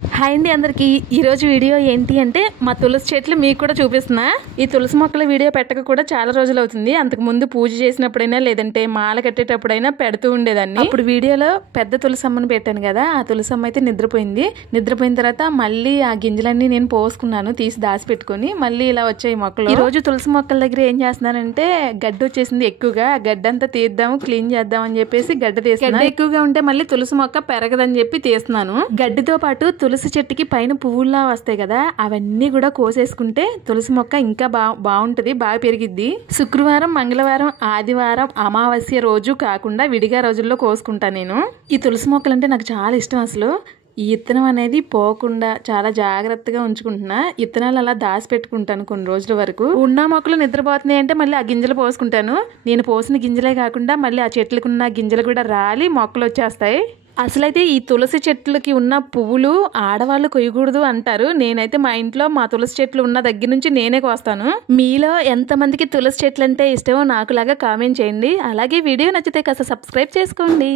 Hi అండి అందరికీ ఈరోజు వీడియో ఏంటి అంటే మా తులసి చెట్లు మీకు కూడా చూపిస్తున్నా. ఈ తులసి మొక్కల వీడియో పెట్టక కూడా చాలా రోజులు అవుతుంది. అంతకు ముందు పూజ చేసినప్పుడైనా లేదంటే మాల కట్టేటప్పుడైనా పెడుతూ ఉండేదాన్ని. అప్పుడు వీడియోలో పెద్ద తులసమ్మని పెట్టాను కదా, ఆ తులసమ్మ అయితే నిద్రపోయింది. నిద్రపోయిన తర్వాత మళ్ళీ ఆ గింజలన్నీ నేను పోసుకున్నాను, తీసి దాచిపెట్టుకుని. మళ్ళీ ఇలా వచ్చాయి మొక్కలు. ఈ రోజు తులసి మొక్కల దగ్గర ఏం చేస్తున్నానంటే గడ్డి వచ్చేసింది ఎక్కువగా. ఆ గడ్డంతా తీద్దాము, క్లీన్ చేద్దాం అని చెప్పేసి గడ్డి తీస్తున్నాను. గడ్డి ఎక్కువగా ఉంటే మళ్ళీ తులసి మొక్క పెరగదని చెప్పి తీస్తున్నాను. గడ్డితో పాటు తులసి చెట్టుకి పైన పువ్వుల్లా వస్తాయి కదా, అవన్నీ కూడా కోసేసుకుంటే తులసి మొక్క ఇంకా బాగుంటది, బాగా పెరిగిద్ది. శుక్రవారం, మంగళవారం, ఆదివారం, అమావాస్య రోజు కాకుండా విడిగా రోజుల్లో కోసుకుంటా నేను. ఈ తులసి మొక్కలు అంటే నాకు చాలా ఇష్టం. అసలు ఈ ఇత్తనం అనేది పోకుండా చాలా జాగ్రత్తగా ఉంచుకుంటున్నా. ఇత్తనాలు అలా దాచి పెట్టుకుంటాను కొన్ని రోజుల వరకు. ఉన్న మొక్కలు నిద్రపోతున్నాయి అంటే మళ్ళీ ఆ గింజలు పోసుకుంటాను. నేను పోసిన గింజలే కాకుండా మళ్ళీ ఆ చెట్లకున్న గింజలు కూడా రాలి మొక్కలు వచ్చేస్తాయి. అసలైతే ఈ తులసి చెట్లకి ఉన్న పువ్వులు ఆడవాళ్ళు కొయ్యకూడదు అంటారు. నేనైతే మా ఇంట్లో మా తులసి చెట్లు ఉన్న దగ్గర నుంచి నేనే కోస్తాను. మీలో ఎంతమందికి తులసి చెట్లు అంటే ఇష్టమో నాకులాగా కామెంట్ చేయండి. అలాగే వీడియో నచ్చితే కాస్త సబ్స్క్రైబ్ చేసుకోండి.